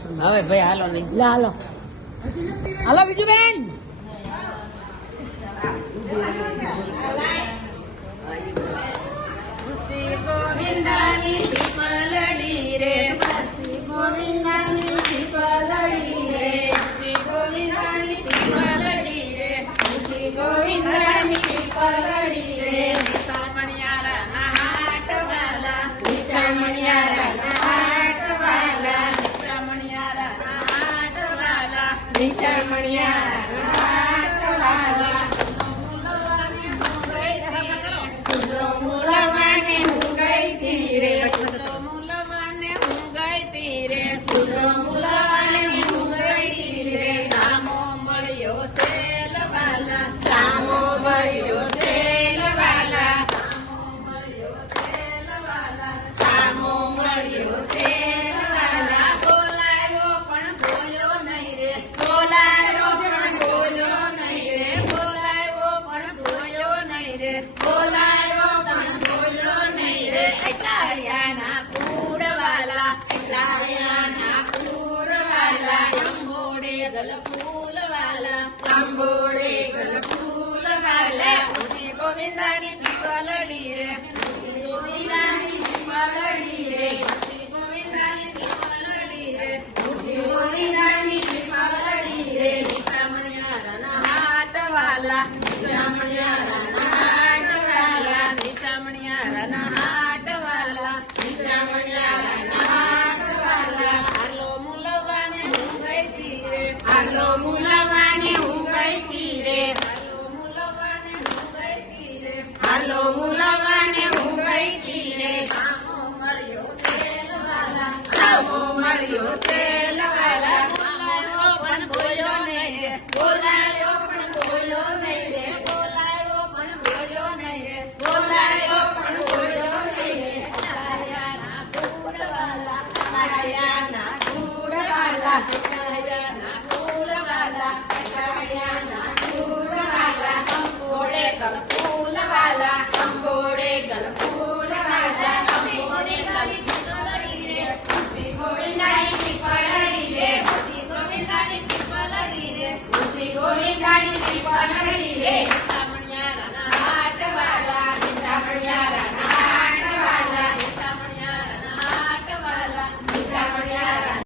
હવે ભાઈ હાલો નહીં લે હાલો હાલો બીજું બેન ગોવિંદાની પીપલડી રે ગોવિંદાની પીપલડી રે શ્રી ગોવિંદાની પીપલડી રે શ્રી ગોવિંદાની પીપલડી રે સામણિયારા હાટ વાલા સામણિયારા હાટ વાલા સામણિયારા હાટ વાલા સામણિયારા હાટ વાલા મૂલવાને હું ગઈ તીરે મૂલવાને હું ગઈ તીરે મૂલવાને હું ગઈ તીરે સામો મળ્યો સેલવાલા સામો મળ્યો સેલવાલા સામો મળ્યો સેલવાલા સામો મળ્યો સેલવાલા બોલાયો પણ બોલ્યો નહીં રે બોલાયો પણ બોલ્યો નહીં રે બોલાયો પણ બોલ્યો નહીં રે બોલાયો પણ બોલ્યો નહીં રે એટલાયાના કુડવાલા એટલાયાના કુડવાલા અંબોડે ગલ ફૂલવાલા અંબોડે ગલ ફૂલવાલા શ્રી ગોવિંદાની પીપલડી રે શ્રી ગોવિંદાની પીપલડી રે શ્રી ગોવિંદાની પીપલડી રે શ્રી ગોવિંદાની પીપલડી રે સામણિયારાના હાટવાલા સામણિયારાના હાટવાલા સામણિયારાના હાટવાલા સામણિયારાના હાટવાલા હાલો મૂલવાને હું ગઈ તીરે હાલો મૂલવાને હું ગઈ તીરે હાલો મૂલવાને હું ગઈ તીરે હાલો મૂલવાને હું ગઈ તીરે સામો મળ્યો સેલવાલા સામો મળ્યો સેલવાલા બોલાયો પણ બોલ્યો નહીં રે બોલાયો પણ બોલ્યો નહીં રે બોલાયો પણ બોલ્યો નહીં રે બોલાયો પણ બોલ્યો નહીં રે તાયાના કુડવાલા તાયાના કુડવાલા